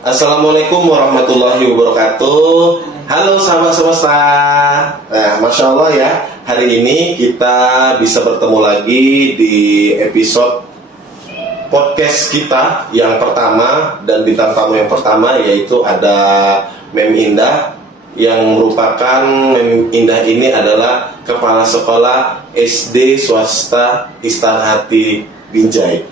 Assalamualaikum warahmatullahi wabarakatuh. Halo sahabat semesta. Masya Allah ya, hari ini kita bisa bertemu lagi di episode podcast kita yang pertama, dan bintang tamu yang pertama yaitu ada Mem Indah, yang merupakan Mem Indah ini adalah Kepala Sekolah SD Swasta Istana Hati Binjai.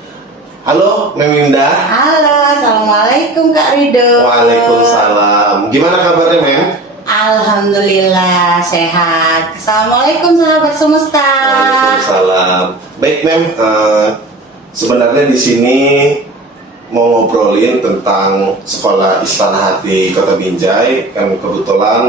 Halo Mem Indah. Halo, assalamualaikum Kak Rido. Waalaikumsalam. Gimana kabarnya Mem? Alhamdulillah sehat. Assalamualaikum sahabat semesta. Waalaikumsalam. Baik Mem, sebenarnya di sini mau ngobrolin tentang Sekolah Istana Hati Kota Binjai. Kan kebetulan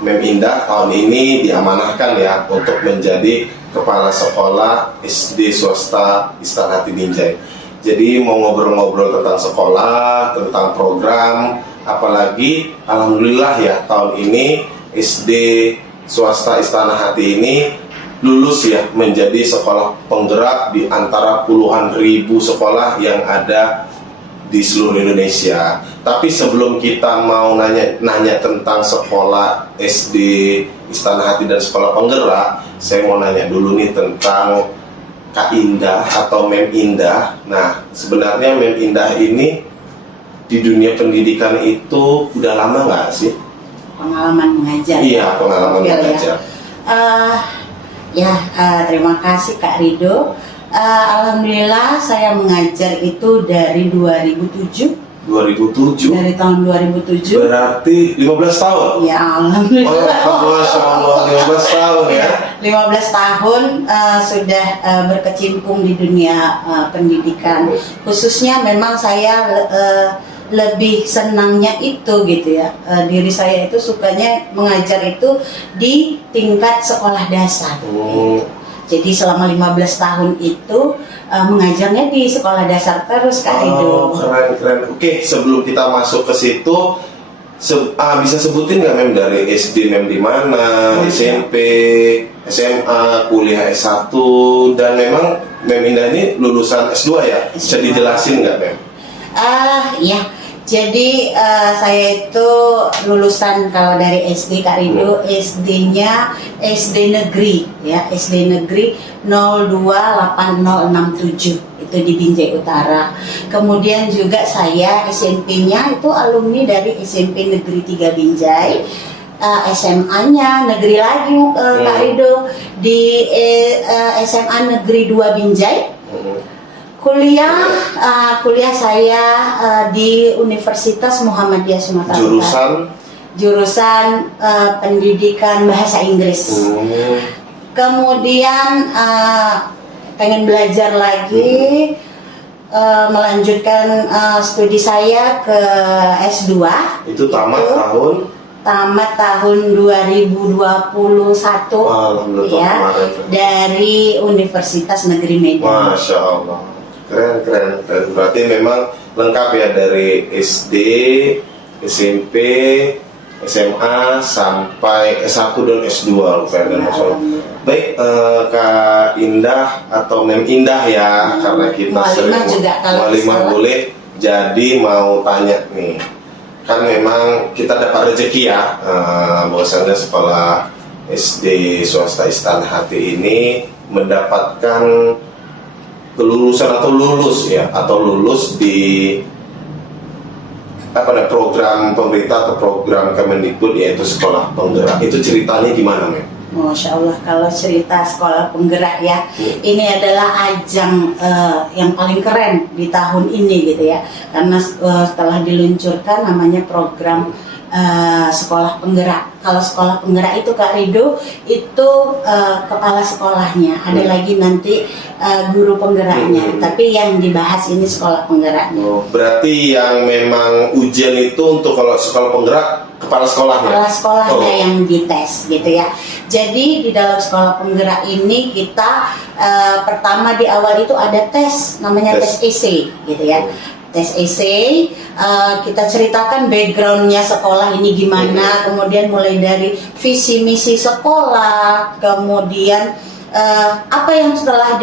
Mem Indah tahun ini diamanahkan ya untuk menjadi Kepala Sekolah SD Swasta Istana Hati Binjai. Jadi mau ngobrol-ngobrol tentang sekolah, tentang program, apalagi alhamdulillah ya tahun ini SD Swasta Istana Hati ini lulus ya menjadi sekolah penggerak di antara puluhan ribu sekolah yang ada di seluruh Indonesia. Tapi sebelum kita mau nanya tentang sekolah SD Istana Hati dan sekolah penggerak, saya mau nanya dulu nih tentang Kak Indah atau Mem Indah. Nah, sebenarnya Mem Indah ini di dunia pendidikan itu udah lama nggak sih? Pengalaman mengajar. Iya, pengalaman mengajar. Terima kasih Kak Rido. Alhamdulillah saya mengajar itu dari 2007. 2007? Dari tahun 2007. Berarti 15 tahun? Ya, alhamdulillah. Masya Allah, 15 tahun ya? 15 tahun sudah berkecimpung di dunia pendidikan. Khususnya memang saya lebih senangnya itu gitu ya. Diri saya itu sukanya mengajar itu di tingkat sekolah dasar. Jadi selama 15 tahun itu mengajarnya di sekolah dasar terus Kak Rido. Keren. Oke, sebelum kita masuk ke situ, bisa sebutin nggak Mem dari SD Mem di mana, SMP, SMA, kuliah S1, dan memang Mem Indah ini lulusan S2 ya? Bisa dijelasin nggak Mem? Ya. Jadi saya itu lulusan kalau dari SD Kak Rido, SD-nya SD Negeri ya, SD Negeri 028067 itu di Binjai Utara. Kemudian juga saya SMP-nya itu alumni dari SMP Negeri 3 Binjai. SMA-nya negeri lagi Kak Rido di SMA Negeri 2 Binjai. Kuliah saya di Universitas Muhammadiyah Sumatera Utara. Jurusan pendidikan bahasa Inggris. Kemudian pengen belajar lagi, melanjutkan studi saya ke S2. Itu tamat tahun 2021 ya, dari Universitas Negeri Medan. Masya Allah. Keren. Berarti memang lengkap ya dari SD, SMP, SMA sampai S1 dan S2 rupanya. Baik, Kak Indah atau Mem Indah ya, karena kita sering Mualimah boleh. Jadi mau tanya nih, kan memang kita dapat rezeki ya, bahwasanya sekolah SD Swasta Istana Hati ini mendapatkan kelulusan atau lulus di program pemerintah atau program Kemendikbud, yaitu sekolah penggerak. Itu ceritanya gimana Mem? Masya Allah, kalau cerita sekolah penggerak ya, ini adalah ajang yang paling keren di tahun ini gitu ya, karena setelah diluncurkan namanya program sekolah penggerak. Kalau sekolah penggerak itu Kak Rido itu kepala sekolahnya, ada lagi nanti guru penggeraknya, tapi yang dibahas ini sekolah penggeraknya. Berarti yang memang ujian itu untuk kalau sekolah penggerak kepala sekolahnya yang dites gitu ya. Jadi di dalam sekolah penggerak ini kita pertama di awal itu ada tes namanya tes EC gitu ya. Tes EC, kita ceritakan backgroundnya sekolah ini gimana, kemudian mulai dari visi misi sekolah, kemudian apa yang setelah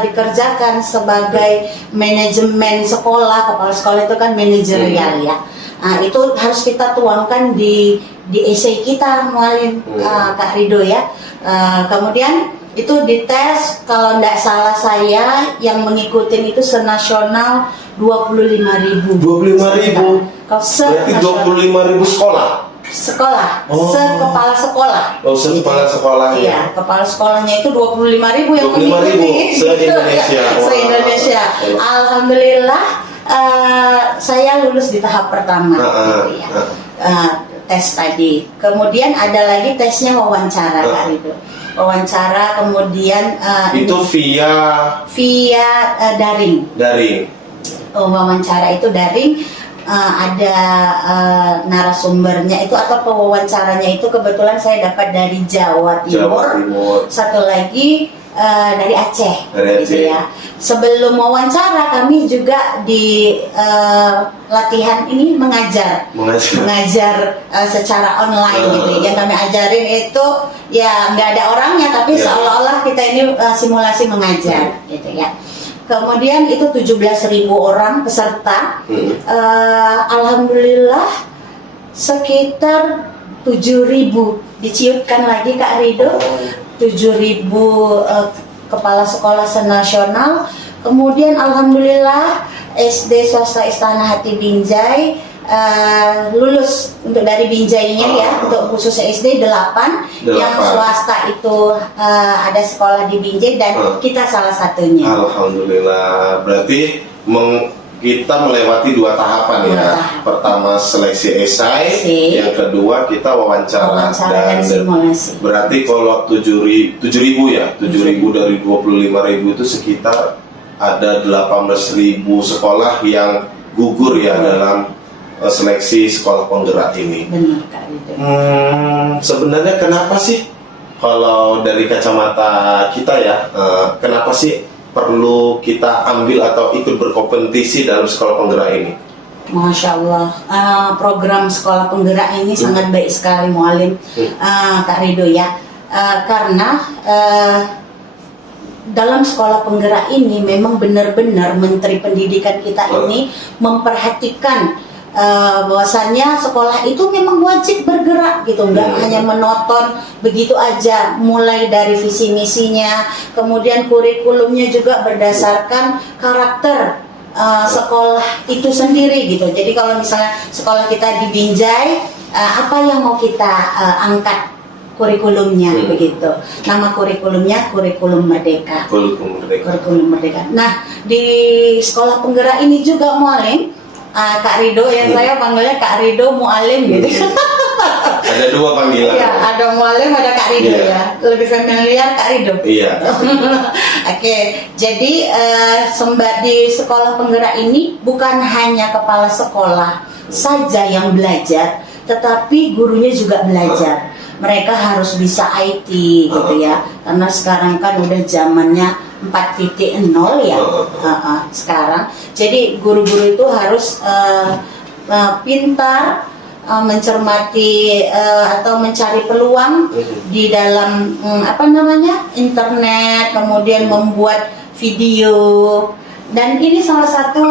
dikerjakan sebagai manajemen sekolah, kepala sekolah itu kan manajerial ya. Itu harus kita tuangkan di essay kita, Mualim, Kak Rido ya. Kemudian itu dites, kalau tidak salah saya yang mengikuti itu senasional 25.000. 25.000. Berarti 25.000 sekolah. Sekepala sekolah. Oh, sekepala sekolah. Iya, kepala sekolahnya itu 25.000 yang 25.000 mengikuti. se-Indonesia. Se-Indonesia. Alhamdulillah saya lulus di tahap pertama gitu ya. Tes tadi. Kemudian ada lagi tesnya wawancara, Kak Rido. Wawancara, kemudian itu via daring. Wawancara itu daring. Ada narasumbernya itu atau pewawancaranya itu kebetulan saya dapat dari Jawa Timur. Satu lagi dari Aceh, gitu ya. Sebelum wawancara kami juga di latihan ini mengajar secara online gitu. Yang kami ajarin itu ya nggak ada orangnya tapi seolah-olah kita ini simulasi mengajar, gitu ya. Kemudian itu 17.000 orang peserta. Alhamdulillah sekitar 7.000 diciutkan lagi, Kak Rido. 7.000 kepala sekolah senasional. Kemudian alhamdulillah SD swasta Istana Hati Binjai lulus untuk dari Binjainya ya, untuk khusus SD 8. Yang swasta itu ada sekolah di Binjai dan kita salah satunya. Alhamdulillah, berarti kita melewati 2 tahapan ya. Pertama seleksi esai, yang kedua kita wawancara dan simulasi. Berarti kalau 7.000 ya, 7.000 dari 25.000 itu sekitar ada 18.000 sekolah yang gugur ya dalam seleksi sekolah penggerak ini. Benar, Kak Rido. Sebenarnya kenapa sih kalau dari kacamata kita ya, kenapa sih perlu kita ambil atau ikut berkompetisi dalam sekolah penggerak ini? Masya Allah, program sekolah penggerak ini sangat baik sekali, Mualim, Kak Rido ya. Karena dalam sekolah penggerak ini memang benar-benar Menteri Pendidikan kita ini memperhatikan bahwasannya sekolah itu memang wajib bergerak gitu, nggak hanya menonton begitu aja, mulai dari visi misinya, kemudian kurikulumnya juga berdasarkan karakter sekolah itu sendiri gitu. Jadi kalau misalnya sekolah kita di Binjai, apa yang mau kita angkat kurikulumnya begitu. Nama kurikulumnya kurikulum Merdeka. Kurikulum Merdeka. Nah, di sekolah penggerak ini juga Mualim, Kak Rido yang saya panggilnya Kak Rido Mualim gitu. Ada 2 panggilan. Iya, ada Mualim, ada Kak Rido ya. Lebih familiar Kak Rido. Iya. Oke, jadi di sekolah penggerak ini bukan hanya kepala sekolah saja yang belajar, tetapi gurunya juga belajar. Mereka harus bisa IT gitu ya, karena sekarang kan udah zamannya 4.0 ya sekarang. Jadi guru-guru itu harus pintar mencermati atau mencari peluang di dalam internet, kemudian membuat video. Dan ini salah satu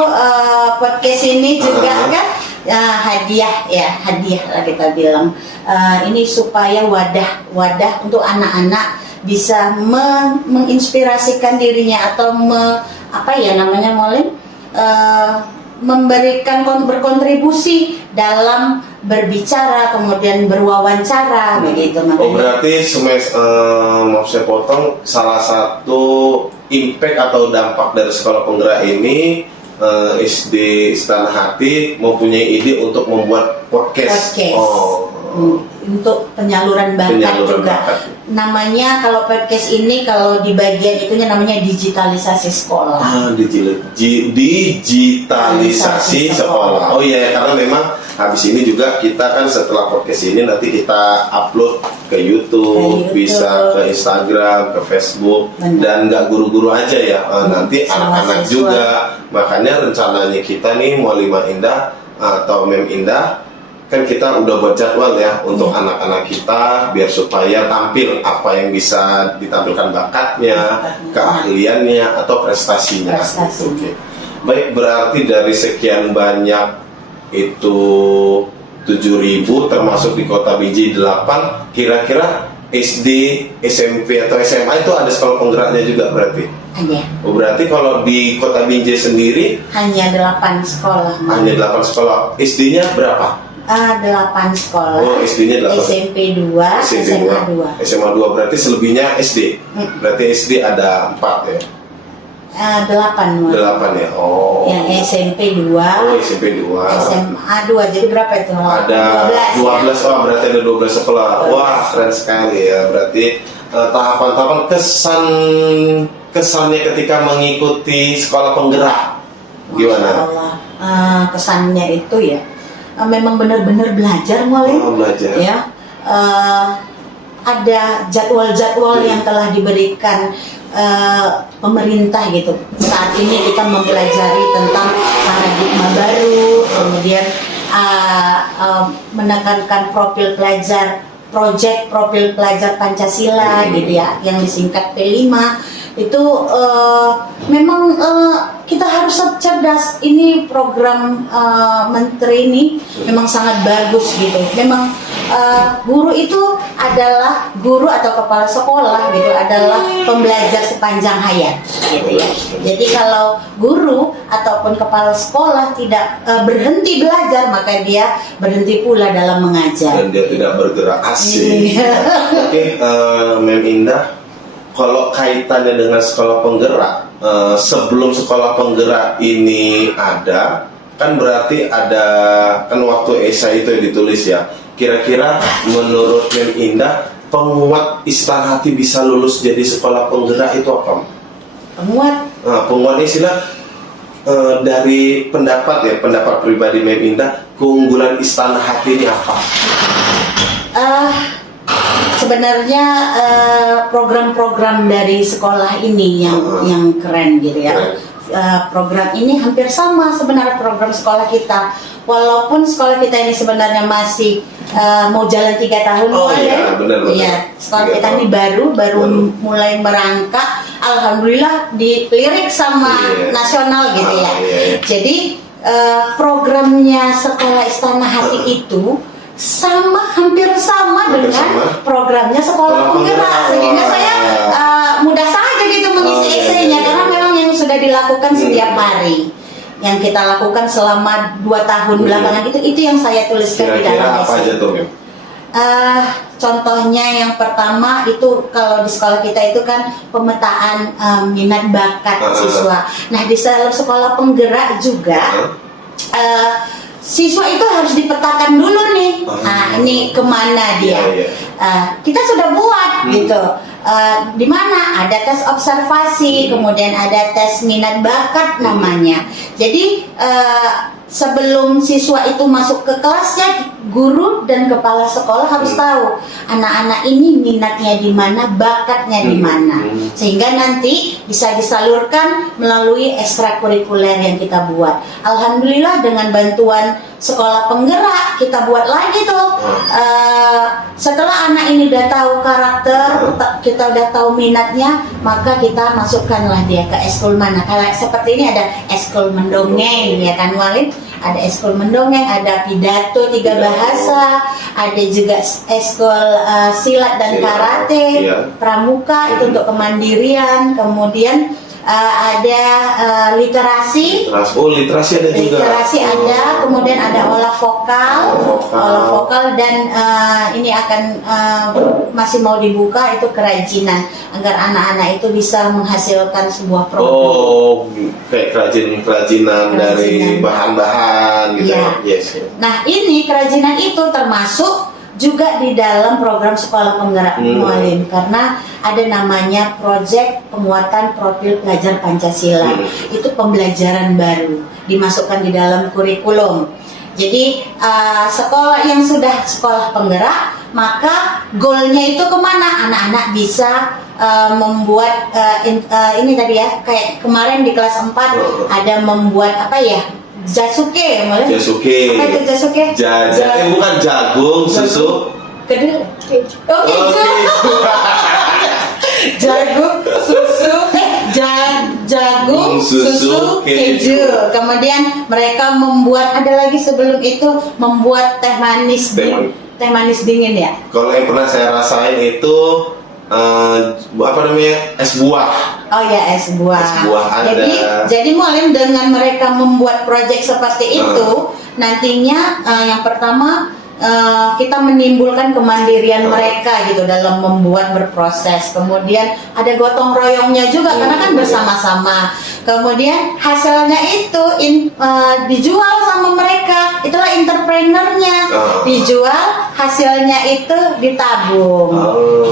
podcast ini juga kan hadiah lah kita bilang. Ini supaya wadah untuk anak-anak bisa menginspirasikan dirinya atau memberikan berkontribusi dalam berbicara, kemudian berwawancara begitu. Berarti maaf saya potong, salah satu impact atau dampak dari sekolah penggerak ini, SD Istana Hati mempunyai ide untuk membuat podcast. Untuk penyaluran bakat juga. Namanya kalau podcast ini, kalau di bagian itunya namanya digitalisasi sekolah. Digitalisasi sekolah. Oh iya, karena memang habis ini juga kita kan setelah podcast ini nanti kita upload ke YouTube, bisa ke Instagram, ke Facebook. Dan nggak guru-guru aja ya, nanti anak-anak juga. Makanya rencananya kita nih Mualimah Indah atau Mem Indah kan kita udah buat jadwal ya untuk anak-anak kita biar supaya tampil apa yang bisa ditampilkan bakatnya, keahliannya atau prestasinya. Prestasi. Oke. Baik, berarti dari sekian banyak itu 7.000 termasuk di Kota Binjai 8, kira-kira SD, SMP atau SMA itu ada sekolah penggeraknya juga berarti? Ada. Oh, berarti kalau di Kota Binjai sendiri Hanya 8 sekolah. hanya 8 sekolah. SD-nya berapa? 8 sekolah. Oh, SD-nya 8. SMP 2, SMP SMA 2. 2. SMA 2 berarti selebihnya SD. Berarti SD ada 4 ya? 8 8 ya. Oh. Yang SMP 2, Oh, SMP 2. SMA 2. Jadi berapa itu? Ada 12. Ya? Oh, berarti ada 12 sekolah. Wah, keren sekali ya. Berarti tahapan-tahapan kesannya ketika mengikuti sekolah penggerak gimana? Masya Allah. Kesannya itu ya memang benar-benar belajar mulai. Oh, belajar. Ya. Ada jadwal-jadwal yang telah diberikan pemerintah gitu. Saat ini kita mempelajari tentang paradigma baru, kemudian menekankan profil pelajar, proyek profil pelajar Pancasila gitu ya, yang disingkat P5 itu memang kita harus cerdas. Ini program menteri ini memang sangat bagus gitu. Memang guru itu adalah guru atau kepala sekolah gitu, adalah pembelajar sepanjang hayat gitu ya. Jadi kalau guru ataupun kepala sekolah tidak berhenti belajar, maka dia berhenti pula dalam mengajar. Dan dia tidak bergerak. Asik. Oke, Mem Indah, kalau kaitannya dengan sekolah penggerak, sebelum sekolah penggerak ini ada, kan berarti ada, kan waktu esai itu yang ditulis ya. Kira-kira menurut Mem Indah, penguat Istana Hati bisa lulus jadi sekolah penggerak itu apa? Penguat. Nah, penguat istilah dari pendapat pribadi Mem Indah, keunggulan Istana Hati ini apa? Sebenarnya program-program dari sekolah ini yang keren gitu ya. Program ini hampir sama sebenarnya program sekolah kita. Walaupun sekolah kita ini sebenarnya masih mau jalan 3 tahun. Oh iya, benar. Iya, sekolah kita ini baru mulai merangkak. Alhamdulillah dilirik sama nasional gitu ya. Jadi programnya sekolah Istana Hati itu hampir sama dengan programnya sekolah penggerak, sehingga saya mudah saja gitu mengisi esainya karena memang yang sudah dilakukan setiap hari, yang kita lakukan selama 2 tahun belakangan itu yang saya tuliskan di dalam apa aja tuh, Mem? Contohnya yang pertama itu kalau di sekolah kita itu kan pemetaan minat bakat siswa. Nah di dalam sekolah penggerak juga siswa itu harus dipetakan dulu nih. Ini kemana dia? Kita sudah buat gitu. Di mana ada tes observasi, kemudian ada tes minat bakat namanya. Jadi sebelum siswa itu masuk ke kelasnya, guru dan kepala sekolah harus tahu anak-anak ini minatnya di mana, bakatnya di mana, sehingga nanti bisa disalurkan melalui ekstrakurikuler yang kita buat. Alhamdulillah dengan bantuan sekolah penggerak kita buat lagi tuh. Setelah anak ini udah tahu karakter, kita udah tahu minatnya, maka kita masukkanlah dia ke eskul mana. Kalau seperti ini ada eskul mendongeng ya kan Walid, ada eskul mendongeng, ada pidato 3 bahasa, ada juga eskul silat dan karate, pramuka itu untuk kemandirian, kemudian ada literasi. Literasi ada juga. Literasi ada, kemudian ada olah vokal dan ini akan masih mau dibuka itu kerajinan agar anak-anak itu bisa menghasilkan sebuah produk. Oh, kayak kerajinan dari bahan-bahan gitu. Ya. Yes. Nah, ini kerajinan itu termasuk juga di dalam program sekolah penggerak mualim karena ada namanya proyek penguatan profil pelajar Pancasila. Itu pembelajaran baru dimasukkan di dalam kurikulum. Jadi sekolah yang sudah sekolah penggerak, maka goalnya itu kemana? Anak-anak bisa membuat ini tadi ya, kayak kemarin di kelas 4 ada membuat apa ya, Jasuke, boleh? Jasuke. Apa itu Jasuke? Bukan jagung, susu. Kedelai. Oke, jagung, susu, jagung, susu, keju. Kemudian mereka membuat, ada lagi sebelum itu membuat teh manis dingin ya. Kalau yang pernah saya rasain itu apa namanya, es buah. Oh ya, es buah. Es buah ada. Jadi Mualim dengan mereka membuat proyek seperti itu, nantinya yang pertama kita menimbulkan kemandirian mereka gitu dalam membuat, berproses. Kemudian ada gotong royongnya juga karena kan bersama-sama. Kemudian hasilnya itu dijual sama mereka. Itulah entrepreneurnya. Dijual, hasilnya itu ditabung.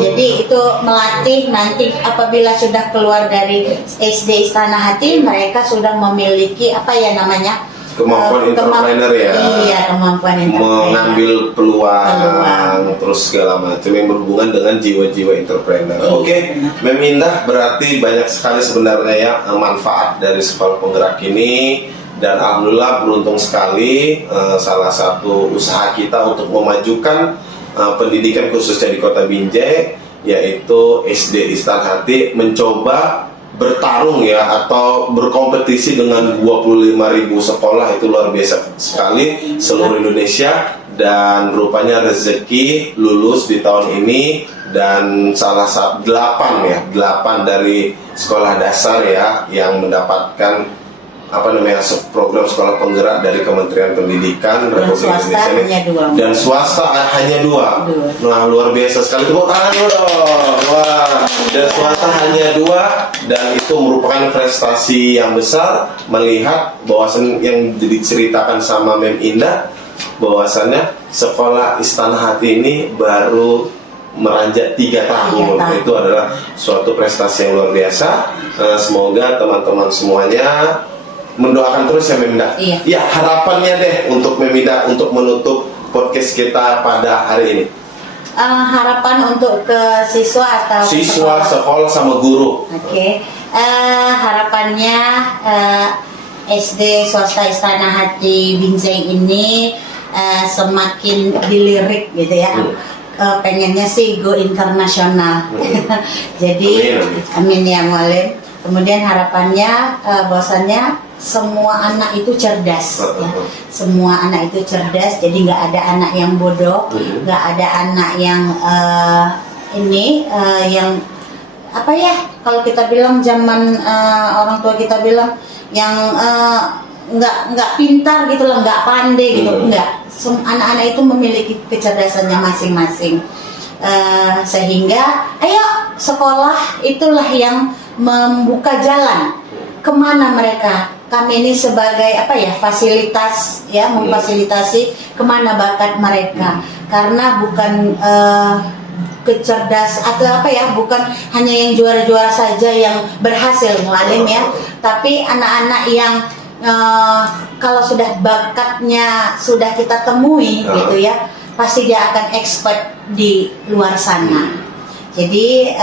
Jadi itu melatih nanti apabila sudah keluar dari SD Istana Hati, mereka sudah memiliki apa ya namanya? Kemampuan entrepreneur ya. Iya, kemampuan entrepreneur. Mengambil peluang terus segala macam yang berhubungan dengan jiwa-jiwa entrepreneur. Oke, Mem Indah, berarti banyak sekali sebenarnya ya manfaat dari sekolah penggerak ini, dan alhamdulillah beruntung sekali salah satu usaha kita untuk memajukan pendidikan khususnya di Kota Binjai, yaitu SD Istana Hati, mencoba bertarung ya atau berkompetisi dengan 25.000 sekolah. Itu luar biasa sekali seluruh Indonesia, dan rupanya rezeki lulus di tahun ini, dan salah satu 8 dari sekolah dasar ya yang mendapatkan apa namanya program sekolah penggerak dari Kementerian Pendidikan Republik Indonesia ini. Dan swasta hanya 2. Nah, luar biasa sekali, tepuk tangan dong. Wah, dan swasta hanya 2, dan itu merupakan prestasi yang besar melihat bahwasan yang diceritakan sama Mem Indah, bahwasannya sekolah Istana Hati ini baru meranjak 3 tahun. Itu adalah suatu prestasi yang luar biasa. Semoga teman-teman semuanya mendoakan terus ya Mem Indah. Ya, harapannya deh untuk Mem Indah untuk menutup podcast kita pada hari ini. Harapan untuk ke siswa atau sekolah sama guru. Oke. Harapannya SD swasta Istana Hati Binjai ini semakin dilirik gitu ya. Pengennya sih go internasional. Jadi amin ya Mualim. Kemudian harapannya bahwasannya semua anak itu cerdas ya. Semua anak itu cerdas, jadi nggak ada anak yang bodoh, nggak ada anak yang yang apa ya, kalau kita bilang zaman orang tua kita bilang yang nggak pintar gitu loh, nggak pandai gitu, nggak. Anak-anak itu memiliki kecerdasannya masing-masing, sehingga ayo sekolah itulah yang membuka jalan kemana mereka. Kami ini sebagai apa ya, fasilitas ya, memfasilitasi kemana bakat mereka, karena bukan kecerdas atau apa ya, bukan hanya yang juara-juara saja yang berhasil Mualim ya, tapi anak-anak yang kalau sudah bakatnya sudah kita temui gitu ya, pasti dia akan expert di luar sana. Jadi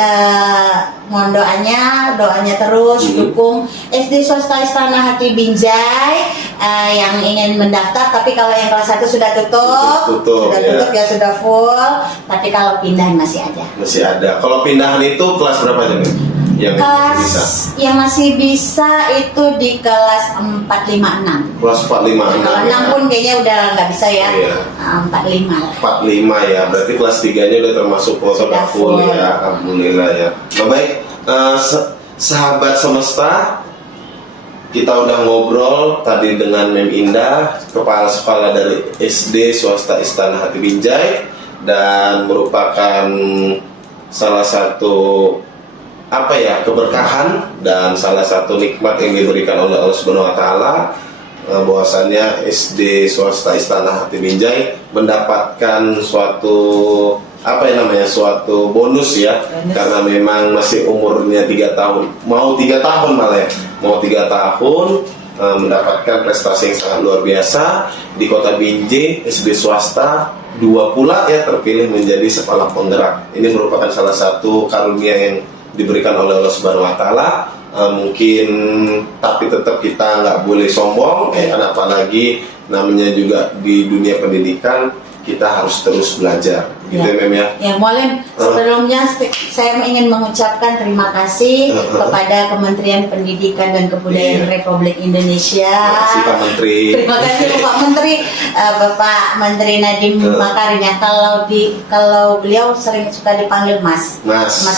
mohon doanya terus dukung SD swasta Istana Hati Binjai yang ingin mendaftar. Tapi kalau yang kelas 1 sudah tutup ya, sudah full. Tapi kalau pindahan masih ada. Masih ada. Kalau pindahan itu kelas berapa aja nih? Yang masih bisa itu di kelas 4, 5, 6. Kelas 4, 5, 6. Kalau 6 pun kayaknya udah nggak bisa ya. 4, 5 lah. 4, 5 ya. Berarti kelas 3-nya udah termasuk kuota full ya. Alhamdulillah ya. Nah, baik, sahabat semesta, kita udah ngobrol tadi dengan Mem Indah, kepala sekolah dari SD swasta Istana Hati Binjai, dan merupakan salah satu apa ya, keberkahan dan salah satu nikmat yang diberikan oleh Allah Subhanahu wa taala, bahwasannya SD swasta Istana Hati Binjai mendapatkan suatu apa ya namanya, suatu bonus ya, karena memang masih umurnya 3 tahun, mau 3 tahun malah ya, mau 3 tahun mendapatkan prestasi yang sangat luar biasa di Kota Binjai. SD swasta 2 pula ya terpilih menjadi sekolah penggerak. Ini merupakan salah satu karunia yang diberikan oleh Allah Subhanahu wa taala. mungkin, tapi tetap kita nggak boleh sombong, kan apalagi namanya juga di dunia pendidikan kita harus terus belajar, gitu ya Mem ya. Ya, Mualim, sebelumnya saya ingin mengucapkan terima kasih kepada Kementerian Pendidikan dan Kebudayaan Republik Indonesia. Terima kasih Pak Menteri. Terima kasih Bapak Menteri, Bapak Menteri Nadiem Makarim ya. Kalau beliau sering suka dipanggil Mas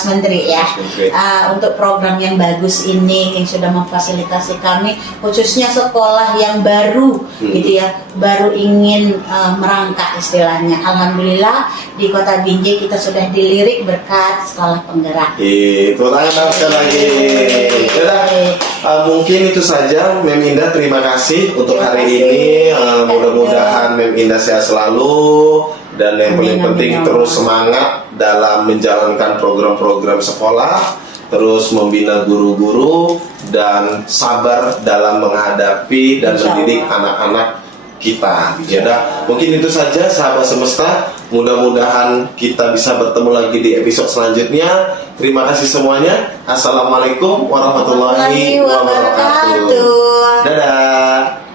Menteri ya. Mas Menteri. Untuk program yang bagus ini yang sudah memfasilitasi kami, khususnya sekolah yang baru gitu ya, baru ingin merangkak istilahnya. Alhamdulillah di Kota Binjai kita sudah dilirik berkat sekolah penggerak. Itu sekali lagi. Mungkin itu saja Mem Indah, terima kasih untuk hari ini. Mudah-mudahan Mem Indah sehat selalu, dan yang paling penting terus semangat dalam menjalankan program-program sekolah, terus membina guru-guru, dan sabar dalam menghadapi dan mendidik anak-anak kita. Ya dah, mungkin itu saja sahabat semesta. Mudah-mudahan kita bisa bertemu lagi di episode selanjutnya. Terima kasih semuanya. Assalamualaikum warahmatullahi wabarakatuh. Dadah.